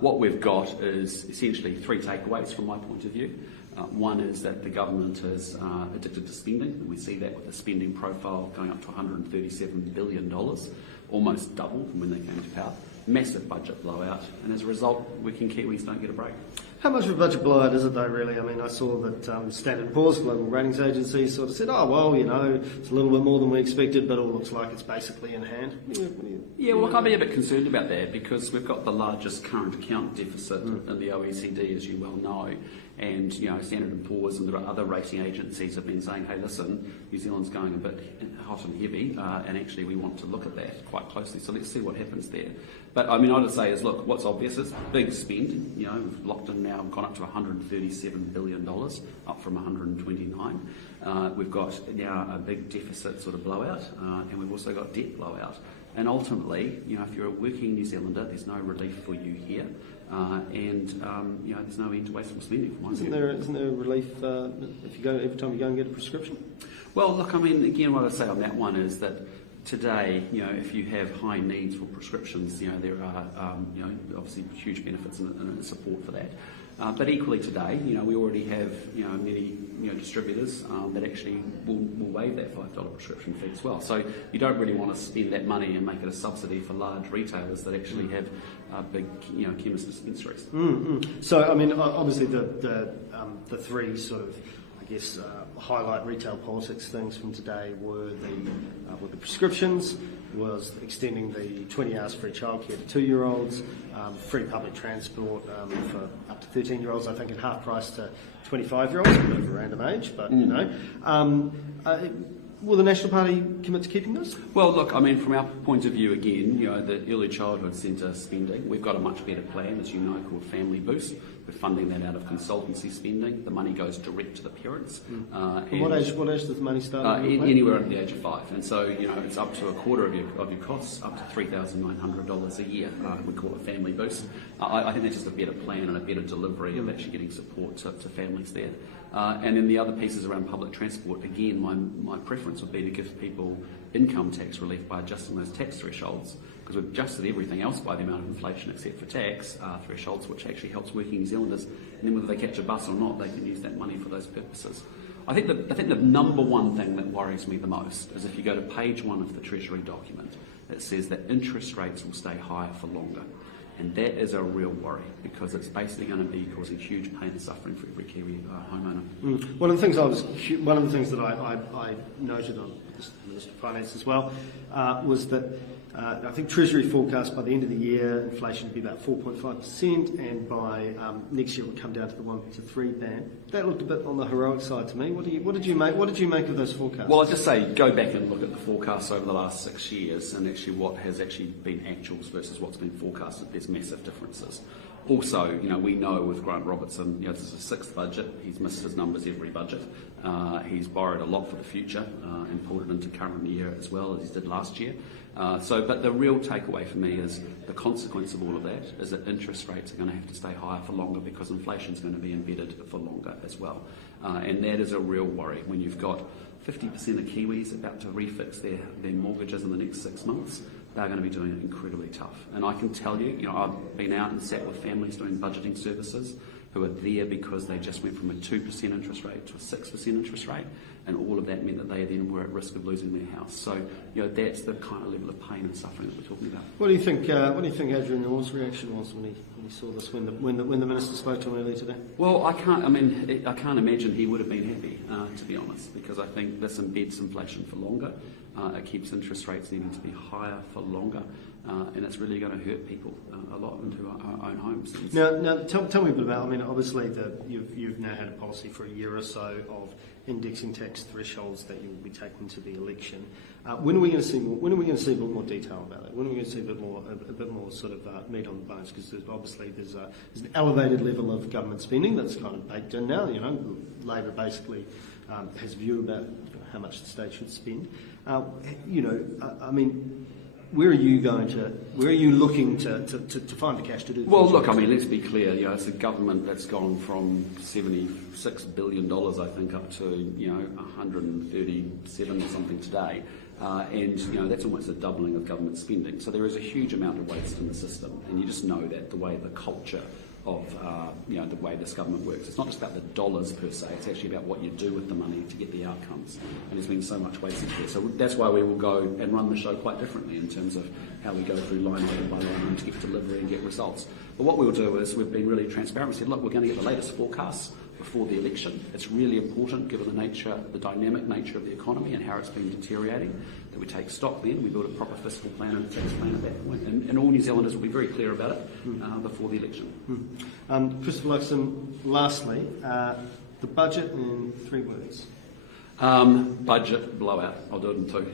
What we've got is essentially three takeaways from my point of view. One is that the government is addicted to spending, and we see that with the spending profile going up to $137 billion, almost double from when they came to power. Massive budget blowout, and as a result, working Kiwis don't get a break. How much of a budget blowout is it though, really? I mean, I saw that Standard & Poor's, global ratings agency, sort of said, oh, well, you know, it's a little bit more than we expected, but it all looks like it's basically in hand. Yeah, well, look, I'd be a bit concerned about that because we've got the largest current account deficit in the OECD, as you well know. And, you know, Standard & Poor's and there are other rating agencies have been saying, hey, listen, New Zealand's going a bit hot and heavy, and actually we want to look at that quite closely. So let's see what happens there. But, I mean, I would say is, look, what's obvious is big spend. You know, we've locked in now, gone up to $137 billion, up from 129. We've got now a big deficit sort of blowout, and we've also got debt blowout. And ultimately, you know, if you're a working New Zealander, there's no relief for you here. And you know, there's no end to wasteful spending. From my view. Isn't there relief if you go every time you go and get a prescription? Well, look, I mean, again, what I'd say on that one is that today, you know, if you have high needs for prescriptions, you know, there are, you know, obviously huge benefits and support for that. But equally today, you know, we already have, you know, many, you know, distributors that actually will waive that $5 prescription fee as well. So you don't really want to spend that money and make it a subsidy for large retailers that actually have big, you know, chemist dispensaries. So, I mean, obviously the three sort of, I guess, highlight retail politics things from today were the prescriptions, was extending the 20 hours free childcare to 2-year-olds, free public transport for up to 13-year-olds, I think at half price to 25-year-olds, a bit of a random age, but you know. Will the National Party commit to keeping those? Well, look, I mean, from our point of view, again, you know, the early childhood centre spending, we've got a much better plan, as you know, called Family Boost. We're funding that out of consultancy spending. The money goes direct to the parents. And what age does the money start? Anywhere at the age of 5. And so, you know, it's up to a quarter of your costs, up to $3,900 a year. We call it Family Boost. I think that's just a better plan and a better delivery of actually getting support to families there. And then the other pieces around public transport, again, my preference would be to give people income tax relief by adjusting those tax thresholds, because we've adjusted everything else by the amount of inflation except for tax thresholds, which actually helps working New Zealanders. And then whether they catch a bus or not, they can use that money for those purposes. I think the number one thing that worries me the most is if you go to page 1 of the Treasury document, it says that interest rates will stay higher for longer. And that is a real worry because it's basically going to be causing huge pain and suffering for every Kiwi homeowner. One of the things that I noted on the Minister of Finance as well was that I think Treasury forecast by the end of the year inflation would be about 4.5%, and by next year it would come down to the 1 to 3 band. That looked a bit on the heroic side to me. What did you make of those forecasts? Well, I'd just say go back and look at the forecasts over the last 6 years and actually what has actually been actuals versus what's been forecasted. There's massive differences. Also, you know, we know with Grant Robertson, you know, this is his 6th budget. He's missed his numbers every budget. He's borrowed a lot for the future and pulled it into current year as well as he did last year. But the real takeaway for me is the consequence of all of that is that interest rates are going to have to stay higher for longer because inflation is going to be embedded for longer as well. And that is a real worry when you've got 50% of Kiwis about to refix their mortgages in the next 6 months. They're going to be doing it incredibly tough. And I can tell you, you know, I've been out and sat with families doing budgeting services who are there because they just went from a 2% interest rate to a 6% interest rate, and all of that meant that they then were at risk of losing their house. So, you know, that's the kind of level of pain and suffering that we're talking about. What do you think? What do you think Adrian Orr's reaction was when he saw this? When the minister spoke to him earlier today? Well, I can't imagine he would have been happy, to be honest, because I think this embeds inflation for longer. It keeps interest rates needing to be higher for longer, and it's really going to hurt people a lot into our own homes. Now, tell me a bit about. I mean, obviously, you've now had a policy for a year or so of indexing tax thresholds that you will be taking to the election. When are we going to see more? When are we going to see a bit more detail about that? When are we going to see a bit more sort of meat on the bones? Because there's an elevated level of government spending that's kind of baked in now. You know, Labor basically has a view about how much the state should spend. You know, I mean, where are you looking to find the cash to do? Well, look, I mean, let's be clear. You know, it's a government that's gone from $76 billion, I think, up to, you know, 137 or something today. And that's almost a doubling of government spending. So there is a huge amount of waste in the system, and you just know that the way the culture of the way this government works. It's not just about the dollars per se, it's actually about what you do with the money to get the outcomes. And there's been so much wasted there. So that's why we will go and run the show quite differently in terms of how we go through line item by line item to get delivery and get results. But what we'll do is we've been really transparent. We said, look, we're going to get the latest forecasts before the election. It's really important, given the dynamic nature of the economy and how it's been deteriorating, that we take stock then, we build a proper fiscal plan and a tax plan at that point. And all New Zealanders will be very clear about it before the election. Chris Luxon, lastly, the budget in 3 words. Budget blowout. I'll do it in 2.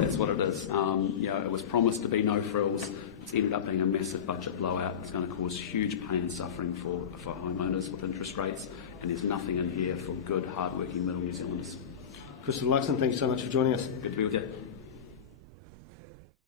That's what it is. It was promised to be no frills. It's ended up being a massive budget blowout. It's going to cause huge pain and suffering for homeowners with interest rates, and there's nothing in here for good, hard-working middle New Zealanders. Chris Luxon, thank you so much for joining us. Good to be with you.